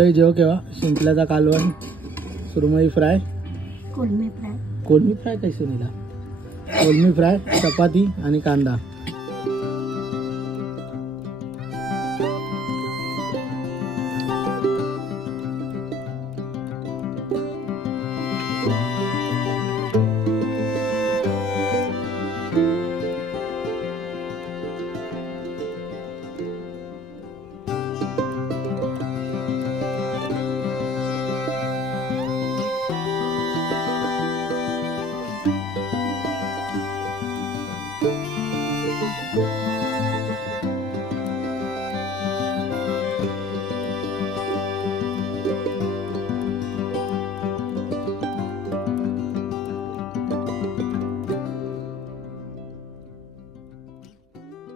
मंडळी जेव केव्हा शिंपल्याचा कालवण, सुरमई फ्राय, कोलमी फ्राय काय सुनीला, कोलमी फ्राय, चपाती आणि कांदा.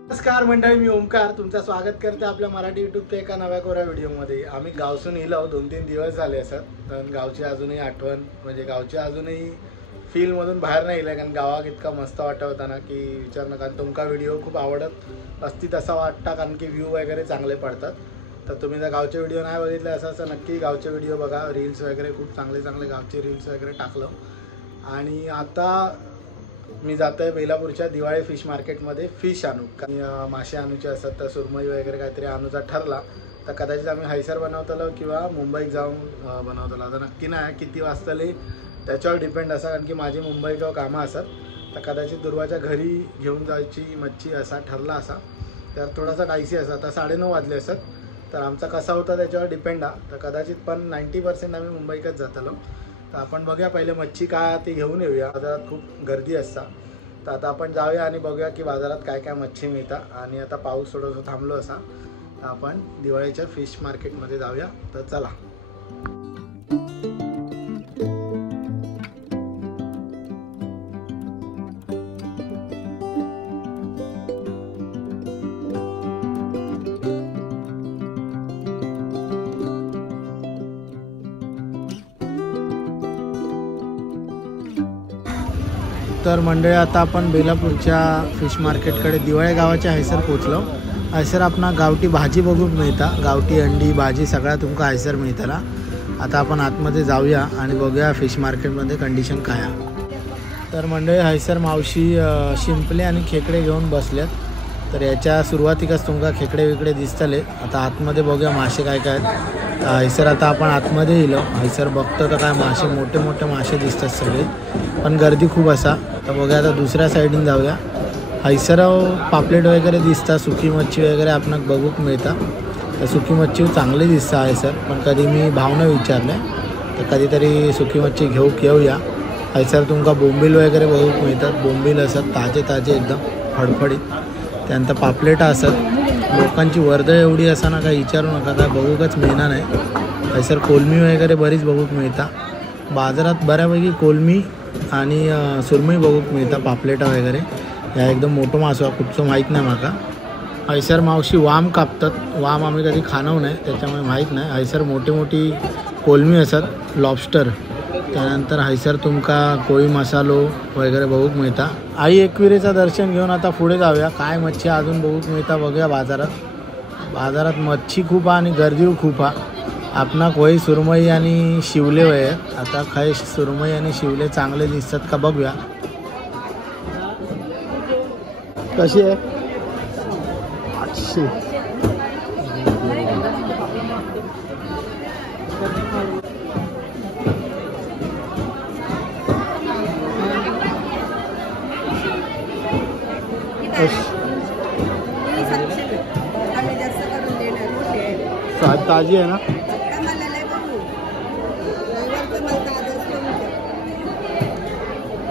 नमस्कार मंडळी, मी ओमकार तुमचं स्वागत करते आपल्या मराठी यूट्यूबच्या एका नव्या कोऱ्या व्हिडिओमध्ये. आम्ही गावसून येलो 2-3 दिवस झाले असत, पण गावची अजूनही आठवण म्हणजे गावची अजूनही फीलमधून बाहेर नाही येईल. कारण गावात इतका मस्त वाटत होता ना की विचार नका. तुमका व्हिडिओ खूप आवडत असती तसा वाटता, कारण की व्ह्यू वगैरे चांगले पडतात. तर तुम्ही जर गावचे व्हिडिओ नाही बघितले असं नक्की गावचे व्हिडिओ बघा. रील्स वगैरे खूप चांगले गावचे रील्स वगैरे टाकलं. आणि आता मी जातो आहे बेलापूरच्या दिवाळी फिश मार्केटमध्ये फिश आणू. मासे आणूचे असतात तर सुरमई वगैरे काहीतरी आणूचा ठरला तर कदाचित आम्ही हैसर बनवतलो किंवा मुंबईत जाऊन बनवतलो. आता नक्की नाही किती वाजतले त्याच्यावर डिपेंड असा, कारण की माझी मुंबई किंवा कामं असतात. तर कदाचित दुर्वाच्या घरी घेऊन जायची मच्छी असा ठरला असा. तर थोडासा डायसी असा. आता 9:30 वाजले असतात. तर आमचा कसा होता त्याच्यावर डिपेंड आहे. तर कदाचित पण 90% आम्ही मुंबईतच जातलो. तर आपण बघूया पहिले मच्छी काय ती घेऊन येऊया. बाजारात खूप गर्दी असता. तर आता आपण जाऊया आणि बघूया की बाजारात काय काय मच्छी मिळतात. आणि आता पाऊस थोडंसं थांबलो असा तर आपण दिवाळीच्या फिश मार्केटमध्ये जाऊया. तर चला. तर मंडळी आता आपण बेलापूरच्या फिश मार्केटकडे दिवाळी गावाच्या हैसर पोचलो. हैसर आपणा गावठी भाजी बघूक मिळता. गावठी अंडी भाजी सगळ्या तुमका हैसर मिळताला. आता आपण आतमध्ये जाऊया आणि बघूया फिश मार्केटमध्ये कंडिशन काय आहे. तर मंडळी हैसर मावशी शिंपले आणि खेकडे घेऊन बसल्यात. तर याच्या सुरुवातीकच तुमका खेकडे विकडे दिसतले. आता आतमध्ये बघूया मासे काय काय आहेत. हैसर आता आपण आतमध्ये येलो. हैसर बघतो तर काय मासे मोठे मोठे मासे दिसतात सगळे, पण गर्दी खूप असा. तर बघा आता दुसऱ्या साईडून जाऊया. हैसर पापलेट वगैरे दिसतात, सुकी मच्छी वगैरे आपणाक बघूक मिळतात. तर सुकी मच्छी चांगली दिसतं हैसर, पण कधी मी भावना विचारले तर कधीतरी सुकी मच्छी येऊया. हैसर तुमका बोंबील वगैरे बघूक मिळतात. बोंबील असतात ताजे एकदम फडफडीत. त्यानंतर पापलेटा असतात. लोकांची वर्दळ एवढी असा ना काय विचारू नका, काय बघूकच मिळणार नाही. हैसर कोलमी वगैरे बरीच बघूक मिळतात. बाजारात बऱ्यापैकी कोलमी आणि सुरमई बघूक मिळतात. पापलेटा वगैरे ह्या एकदम मोठं मासो खूपसं माहीत नाही माका. हैसर मावशी वाम कापतात. वाम आम्ही कधी खाणं नाही त्याच्यामुळे माहीत नाही. हैसर मोठी कोलमी असतात, लॉबस्टर. त्यानंतर हैसर तुमका कोळी मसालो वगैरे बघूक मिळता. आई एकविरेचं दर्शन घेऊन आता पुढे जाऊया. काय मच्छी अजून बघूक मिळता बघूया. बाजारात मच्छी खूप आणि गर्दी खूप आहे. आपणा कोळी सुरमई आणि शिवले वय आहेत. आता काही सुरमई आणि शिवले चांगले दिसतात का बघूया. कशी आहे? 800. ताजी आहे ना?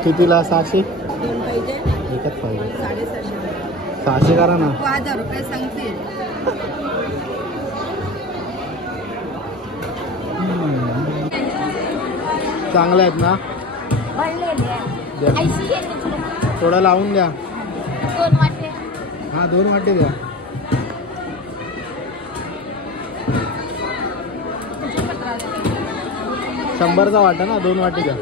कितीला? 600 एकच पाहिजे. 600 करा ना. 1000 रुपये सांगते. चांगले आहेत ना? थोडा लावून द्या. 2 वाटे. हां 2 वाटे द्या. शंभरचा वाटा ना, 2 वाटी द्या.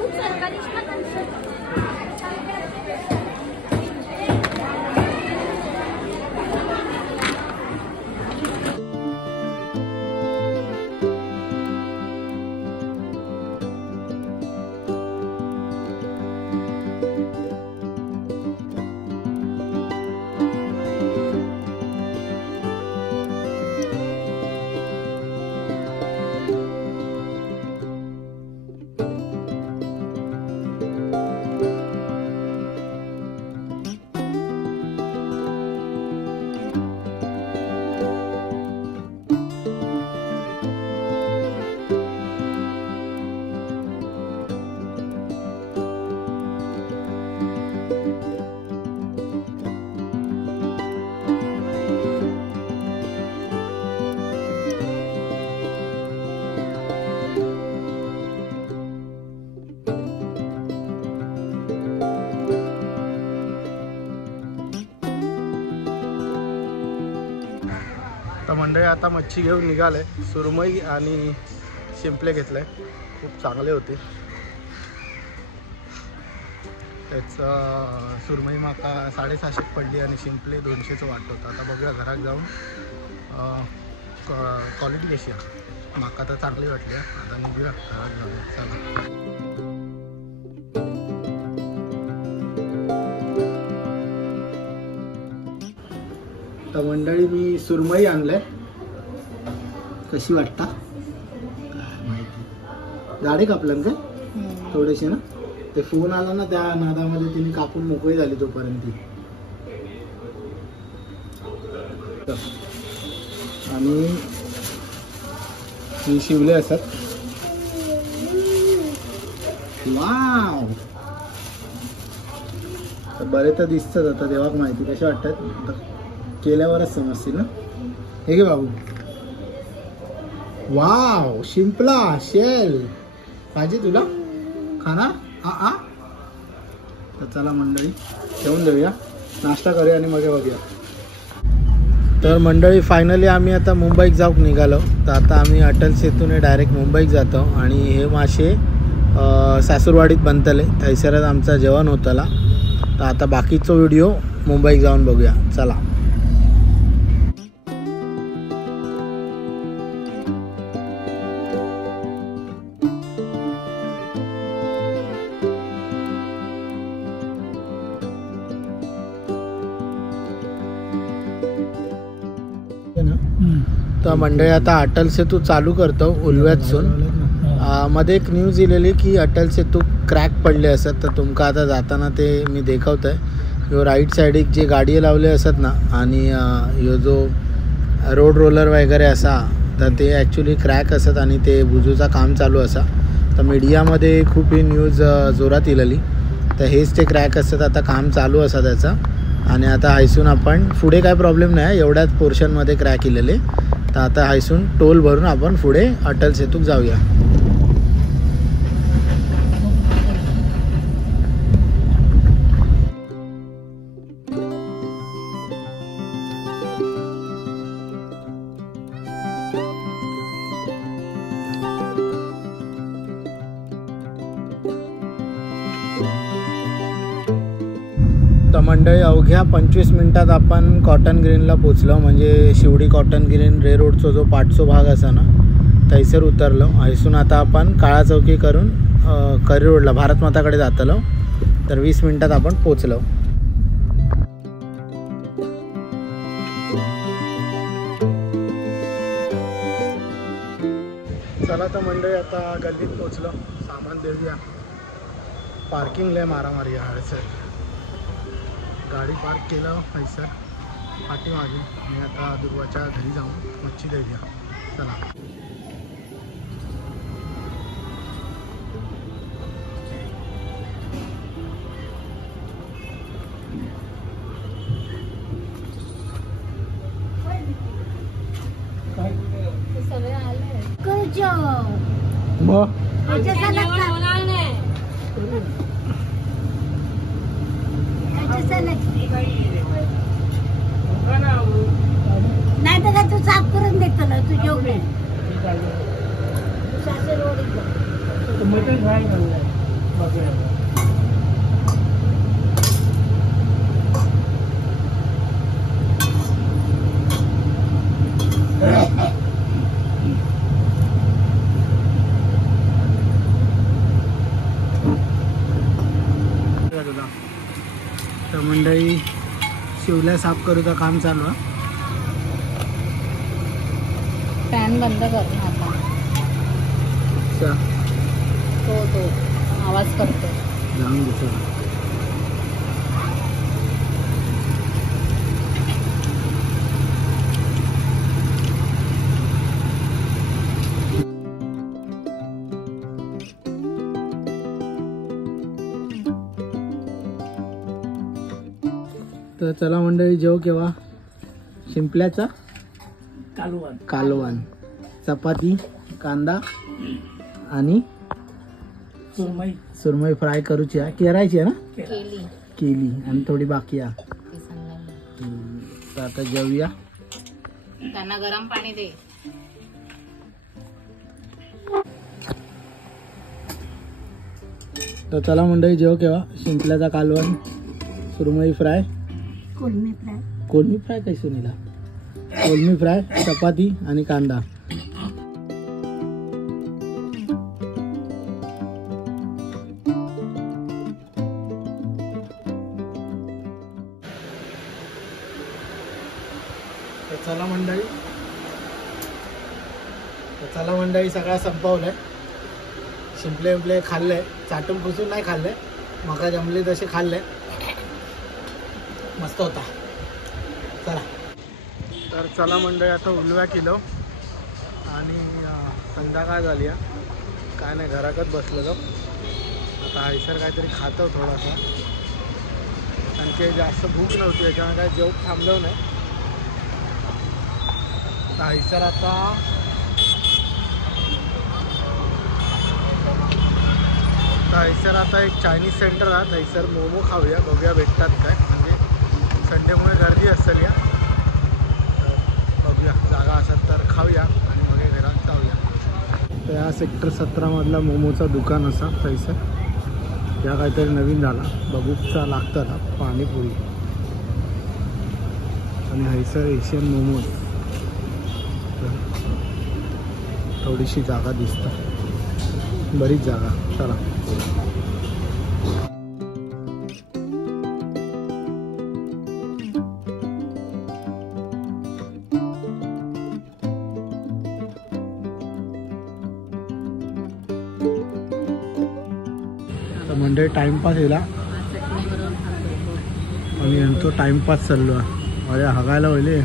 मंडळी आता मच्छी घेऊन निघाले. सुरमई आणि शिंपले घेतले, खूप चांगले होते. त्याचं सुरमई माका 750 पडली आणि शिंपले 200चं वाटत होतं. आता बघूया घरात जाऊन क्वालिटी कशी आहे. माका तर चांगली वाटली. आता निघूया घरात जाऊया. चला. तर मंडळी मी सुरमई आणलंय. कशी वाटता माहिती. जाडे कापलं काय थोडेसे ना. ते फोन आला ना त्या नादामध्ये तिने कापून मोकळी झाली तोपर्यंत. आणि ही शिवले असतात. वाव, तर बरे तर दिसतात. आता देवाक माहिती कसे वाटतात, केल्यावरच समजतील ना. हे घे बाबू. वाव, शिंपला शेल पाहिजे तुला खाना. तर चला मंडळी जेवून देऊया, नाश्ता करूया आणि मग बघूया. तर मंडळी फायनली आम्ही आता मुंबईत जाऊक निघालो. तर आता आम्ही अटल सेतूने डायरेक्ट मुंबईत जातो. आणि हे मासे सासूरवाडीत बनतले, थैसरच आमचा जेवण होताला. तर आता बाकीचा व्हिडिओ मुंबईत जाऊन बघूया. चला. तर मंडळी आता अटल सेतू चालू करतो उलव्यातसून. मध्ये एक न्यूज दिलेली की अटल सेतू क्रॅक पडले असत. तर तुमका आता जाताना ते मी देखवत आहे. यो राईट साईडीक जे गाडी लावले असत ना, आणि ह्यो जो रोड रोलर वगैरे असा, तर ते ॲक्च्युली क्रॅक असत आणि ते बुजूचा काम चालू असा. तर मीडियामध्ये खूप ही न्यूज जोरात इलेली. तर हेच ते क्रॅक असतात. आता काम चालू असा त्याचा. आणि आता हायसून आपण पुढे काय प्रॉब्लेम नाही, एवढ्याच पोर्शनमध्ये क्रॅक इलेले. तर आता हायसून टोल भरून आपण पुढे अटल सेतूक जाऊया. तर मंडळी अवघ्या 25 मिनिटात आपण कॉटन ग्रीनला पोचलो. म्हणजे शिवडी कॉटन ग्रीन रेरोडचा जो पाठचा भाग असा ना, थैसर उतरलो. हैसून आता आपण काळा चौकी करून करी रोडला भारत माताकडे जातलो. तर 20 मिनिटात आपण पोचलो. चला तर मंडळी आता गल्लीत पोचलो. सामान देऊया. पार्किंग लय मारामारी आहे सर. गाडी पार्क केलं पैसा पाठीमागे. मी आता दुर्वाच्या घरी जाऊन मच्छी देऊया. चला. नाही तर तू साफ करून देतो ना तू जेवढे तर मंडळी शिवल्या साफ करूचं काम चालू आहे. फॅन बंद कर ना आता. तो आवाज करतो. जाऊन घे. तर चला मंडळी जेव केव्हा. शिंपल्याचा कालवण, चपाती, कांदा आणि सुरमई फ्राय करूची आहे. करायची आहे ना. केली आणि थोडी बाकी आहे. तर आता जेवूया. त्यांना गरम पाणी दे. तर चला मंडळी, जेव केव्हा शिंपल्याचा कालवण, सुरमई फ्राय, कोलमी फ्राय. कोलमी फ्राय काय सुनीला, कोलमी फ्राय, चपाती आणि कांदा. तर चला मंडळी सगळा संपवलंय. शिंपले विंपले खाल्ले, चाटून पुसून नाही खाल्ले, मका जमले तसे खाल्ले. मस्त होता. चला. तर चला मंडळी, आता उलव्या किलो आणि संध्याकाळ झाली आहे. काय नाही, घराकच बसलेलो. आता हैसर काहीतरी खातो थोडासा, आणखी जास्त भूक नव्हती याच्यामुळे काय जेवण थांबलो नाही. हैसर आता एक चायनीज सेंटर आहे, हैसर मोमो खाऊया, बघूया भेटतात काय. म्हणजे संडेमुळे गर्दी असेल या, तर बघूया जागा असेल तर खाऊया आणि मग घरात जाऊया. तर या सेक्टर 17 मधला मोमोचा दुकान असा हैसर. या काहीतरी नवीन झाला, बघूचा लागतं ना पाणीपुरी आणि हैसर एशियन मोमोज. थोडीशी जागा दिसतं, बरीच जागा. चला. आता मंडळी टाइमपास येला आणि यांचा टाइमपास चाललो आहे. अरे हगायला होईल.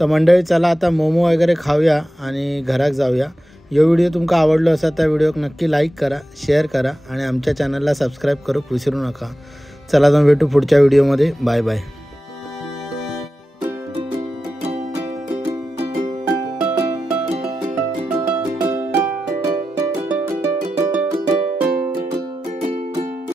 तर मंडळी चला आता मोमो वगैरे खाऊया आणि घरात जाऊया. यो व्हिडिओ तुमका आवडलो असा तर व्हिडिओक नक्की लाईक करा, शेअर करा आणि आमच्या चॅनलला सबस्क्राईब करूक विसरू नका. चला तर भेटू पुढच्या व्हिडिओमध्ये. Bye bye.